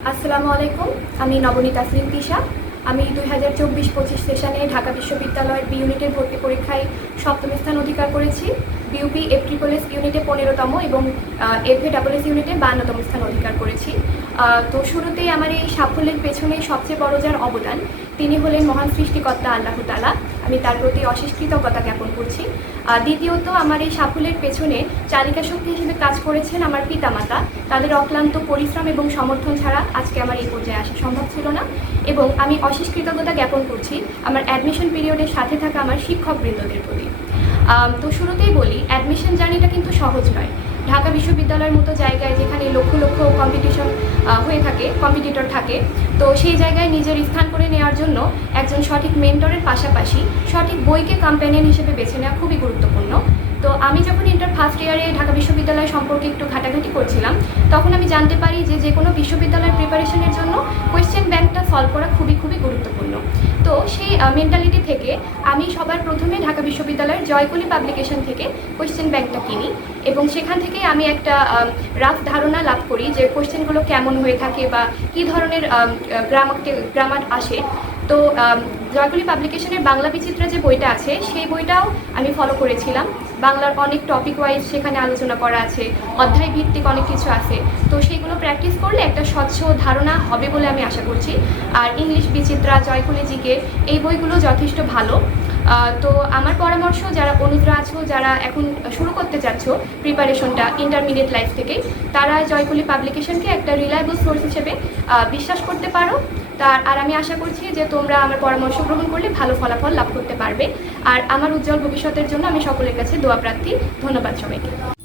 আসসালামু আলাইকুম, আমি নবনীত তাসলিম তিশা। আমি দুই হাজার চব্বিশ পঁচিশ সেশনে ঢাকা বিশ্ববিদ্যালয়ের বি ইউনিটের ভর্তি পরীক্ষায় সপ্তম স্থান অধিকার করেছি। বিউপি এফ ট্রিপল এস ইউনিটে পনেরোতম এবং এফ এ ডাবল এস ইউনিটে বান্নতম স্থান অধিকার করেছি। তো শুরুতেই আমার এই সাফল্যের পেছনে সবচেয়ে বড় যার অবদান, তিনি হলেন মহান সৃষ্টিকর্তা আল্লাহ তালা আমি তার প্রতি অশেষ কৃতজ্ঞতা জ্ঞাপন করছি। দ্বিতীয়ত আমার এই সাফল্যের পেছনে চালিকা শক্তি হিসেবে কাজ করেছেন আমার পিতামাতা। তাদের অক্লান্ত পরিশ্রম এবং সমর্থন ছাড়া আজকে আমার এই পর্যায়ে আসা সম্ভব ছিল না। এবং আমি অশেষ কৃতজ্ঞতা জ্ঞাপন করছি আমার অ্যাডমিশন পিরিয়ডের সাথে থাকা আমার শিক্ষকবৃন্দদের প্রতি। তো শুরুতেই বলি অ্যাডমিশন জার্নিটা কিন্তু সহজ নয়। ঢাকা বিশ্ববিদ্যালয়ের মতো জায়গায় যেখানে লক্ষ লক্ষ কম্পিটিশন হয়ে থাকে কম্পিটিটর থাকে, তো সেই জায়গায় নিজের স্থান করে নেওয়ার জন্য একজন সঠিক মেন্টরের পাশাপাশি সঠিক বইকে কম্প্যানিয়ন হিসেবে বেছে নেওয়া খুবই গুরুত্বপূর্ণ। তো আমি যখন ইন্টার ফার্স্ট ইয়ারে ঢাকা বিশ্ববিদ্যালয় সম্পর্কে একটু ঘাটাঘাটি করছিলাম, তখন আমি জানতে পারি যে যে কোনো বিশ্ববিদ্যালয়ের প্রিপারেশনের জন্য কোয়েশ্চেন ব্যাংকটা সলভ করা খুবই খুবই গুরুত্বপূর্ণ তো সেই মেন্টালিটি থেকে আমি সবার প্রথমে ঢাকা বিশ্ববিদ্যালয়ের জয়কলি পাবলিকেশন থেকে কোয়েশ্চেন ব্যাংকটা কিনি এবং সেখান থেকে আমি একটা রাফ ধারণা লাভ করি যে কোয়েশ্চেনগুলো কেমন হয়ে থাকে বা কি ধরনের গ্রামার গ্রামার আসে। তো জয়কলি পাবলিকেশনের বাংলা বিচিত্রা যে বইটা আছে, সেই বইটাও আমি ফলো করেছিলাম। বাংলার অনেক টপিক ওয়াইজ সেখানে আলোচনা করা আছে, অধ্যায় ভিত্তিক অনেক কিছু আছে। তো সেইগুলো প্র্যাকটিস করলে একটা স্বচ্ছ ধারণা হবে বলে আমি আশা করছি। আর ইংলিশ বিচিত্রা, জয়কুলি জিকে, এই বইগুলো যথেষ্ট ভালো। তো আমার পরামর্শ, যারা অনুদ্রা আছো, যারা এখন শুরু করতে চাচ্ছ প্রিপারেশনটা ইন্টারমিডিয়েট লাইফ থেকে তারা জয়কুলি পাবলিকেশনকে একটা রিলায়েবল সোর্স হিসেবে বিশ্বাস করতে পারো। তার, আর আমি আশা করছি যে তোমরা আমার পরামর্শ গ্রহণ করলে ভালো ফলাফল লাভ করতে পারবে। আর আমার উজ্জ্বল ভবিষ্যতের জন্য আমি সকলের কাছে দোয়া প্রার্থী। ধন্যবাদ সবাইকে।